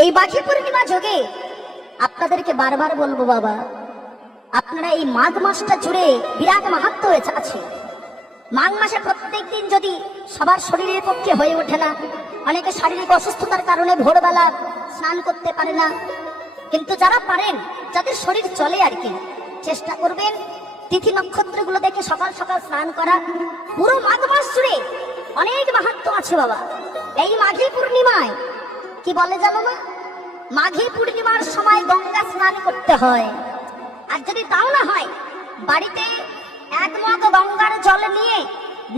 এই মাঘী পূর্ণিমা যোগে আপনাদেরকে বারবার বলবো বাবা, আপনারা এই মাঘ মাসটা জুড়ে বিরাট মাহাত্ম্য আছে। মাঘ মাসে প্রত্যেকদিন যদি সবার শরীরের পক্ষে হয়ে ওঠে না, অনেকে শারীরিক অসুস্থতার কারণে ভোরবেলা স্নান করতে পারে না, কিন্তু যারা পারেন, যাদের শরীর চলে আর কি, চেষ্টা করবেন তিথি নক্ষত্রগুলো দেখে সকাল সকাল স্নান করা। পুরো মাঘ মাস জুড়ে অনেক মাহাত্ম্য আছে বাবা। এই মাঘী পূর্ণিমায় কি বলে জানো মা? মাঘী পূর্ণিমার সময় গঙ্গা স্নান করতে হয়। আর যদি তাও না হয়, বাড়িতে এক মগ গঙ্গার জল নিয়ে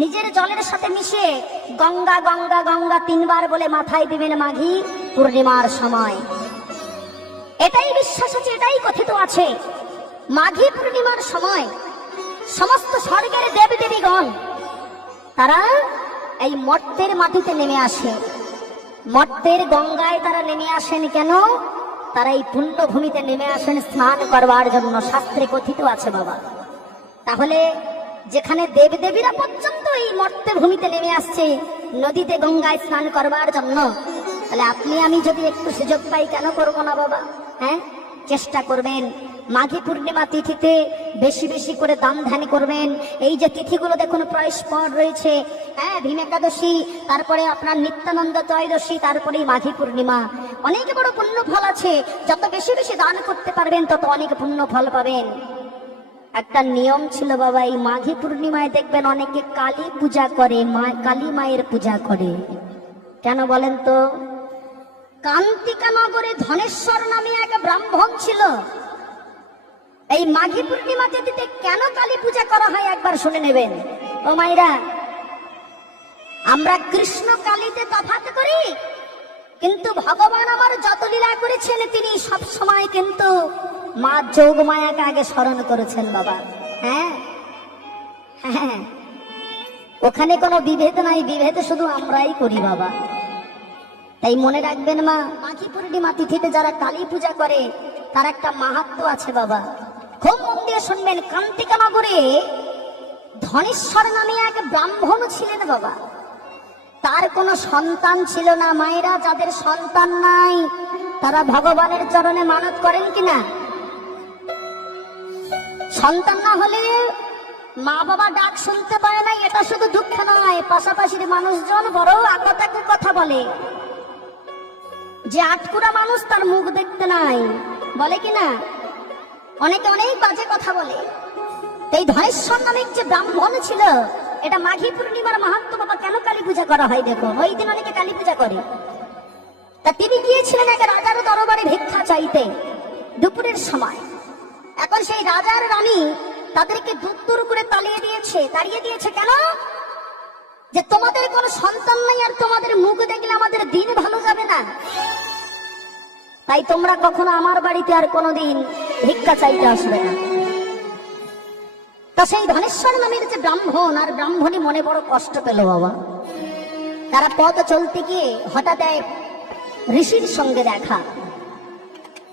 নিজের জলের সাথে মিশিয়ে গঙ্গা গঙ্গা গঙ্গা 3 বার বলে মাথায় দিবেন মাঘী পূর্ণিমার সময়। এটাই বিশ্বাস আছে, এটাই কথিত আছে, মাঘী পূর্ণিমার সময় সমস্ত স্বর্গের দেব দেবীগণ তারা এই মর্তের মাটিতে নেমে আসে। মর্তের গঙ্গায় তারা নেমে আসেন কেন? তারা এই পুণ্যভূমিতে নেমে আসেন স্নান করবার জন্য, শাস্ত্রে কথিত আছে বাবা। তাহলে যেখানে দেবদেবীরা পর্যন্ত এই মর্তে ভূমিতে নেমে আসছে নদীতে গঙ্গায় স্নান করবার জন্য, তাহলে আপনি আমি যদি একটু সুযোগ পাই কেন করব না বাবা? হ্যাঁ, চেষ্টা করবেন মাঘী পূর্ণিমা তিথিতে বেশি বেশি করে দান ধ্যান করবেন। এই যে তিথিগুলো দেখুন পরস্পর রয়েছে, হ্যাঁ, ভীম একাদশী, তারপরে আপনার নিত্যানন্দ ত্রয়োদশী, তারপরে মাঘী পূর্ণিমা, অনেক বড় পুণ্য ফল আছে। যত বেশি বেশি দান করতে পারবেন তত অনেক পুণ্য ফল পাবেন। একটা নিয়ম ছিল বাবা, এই মাঘী পূর্ণিমায় দেখবেন অনেকে কালী পূজা করে, কালী মায়ের পূজা করে। কেন বলেন তো? কান্তিকা নগরে ধনেশ্বর নামে এক ব্রাহ্মণ ছিল। এই মাঘী পূর্ণিমা তিথিতে কেন কালী পূজা করা হয় একবার শুনে নেবেন। ও মায়েরা, আমরা কৃষ্ণ কালীতে তফাৎ করি, কিন্তু ভগবান আমার যত লীলা করেছেন তিনি সব সময় কিন্তু মা যোগমায়াকে আগে স্মরণ করেছেন বাবা। হ্যাঁ হ্যাঁ, ওখানে কোনো বিভেদ নাই, বিভেদ শুধু আমরাই করি বাবা। তাই মনে রাখবেন মা, মাঘী পূর্ণিমা তিথিতে যারা কালী পূজা করে তার একটা মাহাত্ম্য আছে বাবা। খুব মন দিয়ে শুনবেন। কান্তিকা নগরে ধনেশ্বর নামে এক ব্রাহ্মণ ছিলেন বাবা। তার কোনো সন্তান ছিল না। মায়েরা, যাদের সন্তান নাই তারা ভগবানের চরণে মানত করেন কিনা? সন্তান না হলে মা বাবা ডাক শুনতে পায় না, এটা শুধু দুঃখ নয়, পাশাপাশির মানুষজন বড় আকতাকু কথা বলে যে আটকুড়া মানুষ, তার মুখ দেখতে নাই, বলে কিনা? অনেকে অনেক বাজে কথা বলে। এই ধনেশ্বর নামে যে ব্রাহ্মণ ছিল, এটা মাঘী পূর্ণিমার মাহাত্ম্য বাবা। কেন কালী পূজা করা হয় দেখো, ওই দিন অনেকে কালী পূজা করে। তা তিনি গিয়েছিলেন এক রাজার দরবারে ভিক্ষা চাইতে দুপুরের সময়। এখন সেই রাজার রানী তাদেরকে দূর করে তাড়িয়ে দিয়েছে। কেন? যে তোমাদের কোনো সন্তান নাই আর তোমাদের মুখ দেখলে আমাদের দিন ভালো যাবে না, তাই তোমরা কখনো আমার বাড়িতে আর কোনোদিন ভিক্ষা চাইতে আসবে না। তা সেই ধনেশ্বর নামের যে ব্রাহ্মণ আর ব্রাহ্মণী মনে বড় কষ্ট পেল বাবা। তারা পথ চলতে গিয়ে হঠাৎ এক ঋষির সঙ্গে দেখা।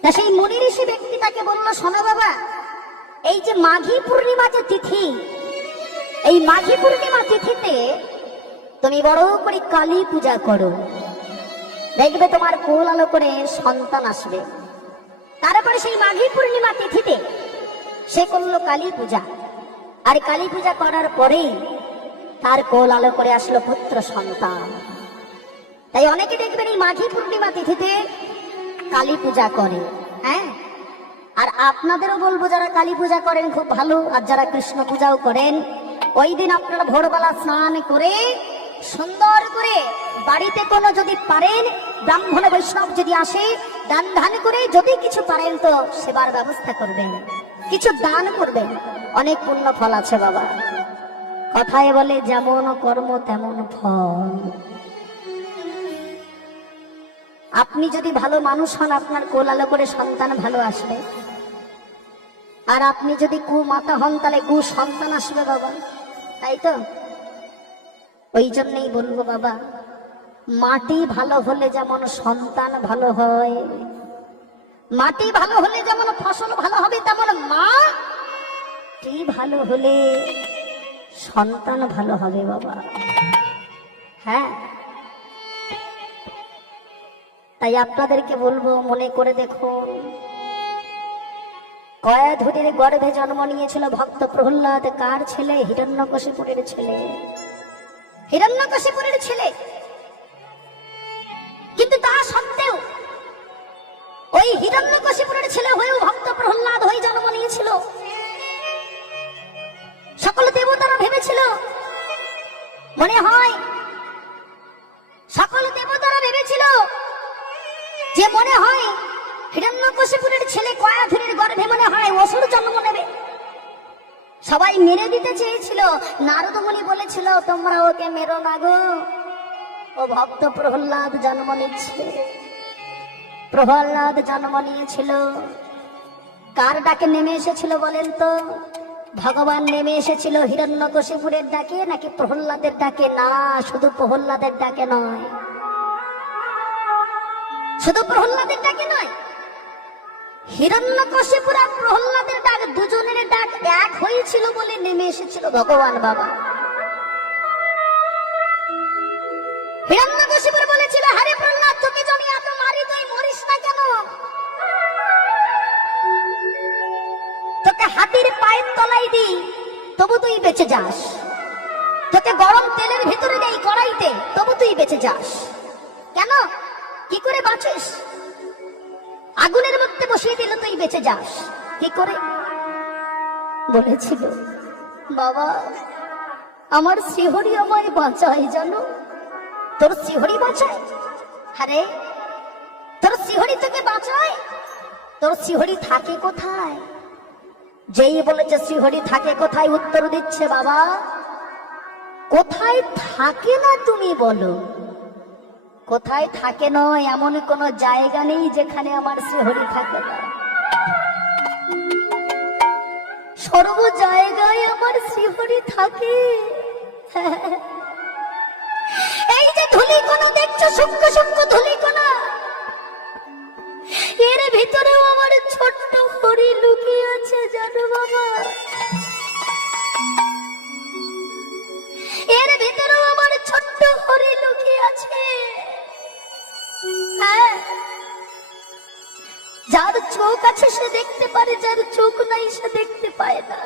তা সেই মুনি ঋষি ব্যক্তি তাকে বলল, শোনো বাবা, এই যে মাঘী পূর্ণিমা যে তিথি, এই মাঘী পূর্ণিমা তিথিতে তুমি বড় করে কালী পূজা করো, দেখবে তোমার কোল আলো করে সন্তান আসবে। তারপরে সেই মাঘী পূর্ণিমা তিথিতে সে করলো কালী পূজা। আর কালী পূজা করার পরেই তার কোল আলো করে আসলো পুত্র সন্তান। তাই অনেকে দেখবেন এই মাঘী পূর্ণিমা তিথিতে কালী পূজা করে। হ্যাঁ, আর আপনাদেরও বলবো, যারা কালী পূজা করেন খুব ভালো, আর যারা কৃষ্ণ পূজাও করেন, ওই দিন আপনারা ভোরবেলা স্নান করে সুন্দর করে বাড়িতে কোনো যদি পারেন ব্রাহ্মণ বৈষ্ণব যদি আসে, দান ধান করে যদি কিছু পারেন তো সেবার ব্যবস্থা করবেন, কিছু দান করবেন, অনেক পুণ্য ফল আছে বাবা। কথায় বলে যেমন কর্ম তেমন ফল। আপনি যদি ভালো মানুষ হন, আপনার কোল আলো করে সন্তান ভালো আসবে। আর আপনি যদি কুমাতা হন, তাহলে কু সন্তান আসবে বাবা। তাই তো ওই জন্যই বলবো বাবা, মাটি ভালো হলে যেমন সন্তান ভালো হয়, মাটি ভালো হলে যেমন ফসল ভালো হবে, তেমন মাটি ভালো হলে সন্তান ভালো হবে বাবা। হ্যাঁ, তাই আপনাদেরকে বলবো, মনে করে দেখুন, কয়াধুরীর গর্ভে জন্ম নিয়েছিল ভক্ত প্রহ্লাদ। কার ছেলে? হিরণ্যকশিপুরের ছেলে। হিরণ্যকশিপুরের ছেলে। কিন্তু তা সত্ত্বেও ওই হিরণ্যকশিপুরের ছেলে হয়েও ভক্ত প্রহ্লাদ হয়ে জন্ম নিয়েছিল। সকল দেবতারা ভেবেছিল, মনে হয় সকল দেবতারা ভেবেছিল যে মনে হয় হিরণ্যকশিপুরের ছেলে কয়াধুরীর গর্ভে মনে হয় অসুর জন্ম নেবে। সবাই মেরে দিতে চেয়েছিল। নারদ মুনি বলেছিল, তোমরা ওকে মেরো না গো, ও ভক্ত প্রহ্লাদ জন্ম নিচ্ছে। প্রহ্লাদ জন্ম নিয়েছিল। কার ডাকে নেমে এসেছিল বলেন তো? ভগবান নেমে এসেছিল হিরণ্যকশিপুরের ডাকে নাকি প্রহ্লাদের ডাকে? না, শুধু প্রহ্লাদের ডাকে নয়, শুধু প্রহ্লাদের ডাকে নয়, হিরণ্যকশিপুর আর প্রহ্লাদের ডাক, দুজনের ডাক এক হয়েছিল বলে নেমে এসেছিল ভগবান বাবা। হিরণ্যকশিপুর বলেছিল, আরে প্রহ্লাদ, তোকে যদি এত মারি তুই মরিস না কেন? তোকে হাতির পায়ের তলায় দিই তবু তুই বেঁচে যাস, তোকে গরম তেলের ভিতরে দেই কড়াইতে তবু তুই বেঁচে যাস। কেন? কি করে বাঁচিস? আগুনের মধ্যে বসিয়ে দিল তুই বেঁচে যাস কি করে? বলেছিল, বাবা আমার শ্রীহরি আমায় বাঁচায়, জানো? তোর শ্রীহরি বাঁচায়? আরে তোর শ্রীহরি তোকে বাঁচায়? তোর শ্রীহরি থাকে কোথায়? যেই বলেছে শ্রীহরি থাকে কোথায়, উত্তর দিচ্ছে, বাবা কোথায় থাকে না তুমি বলো। কোথায় থাকে নয়, এমন কোন জায়গা নেই যেখানে আমার শ্রীহরি থাকে না। সর্ব জায়গায় আমার শ্রীহরি থাকে। এই যে ধূলিকণা দেখছো, সূক্ষ্ম সূক্ষ্ম ধূলিকণা, এর ভিতরেও আমার ছোট্ট হরি লুকিয়ে আছে, জানো বাবা? এর ভিতরেও আমার ছোট্ট হরি লুকিয়ে আছে। হ্যাঁ, যার চোখ আছে সে দেখতে পারে, যার চোখ নাই সে দেখতে পায় না।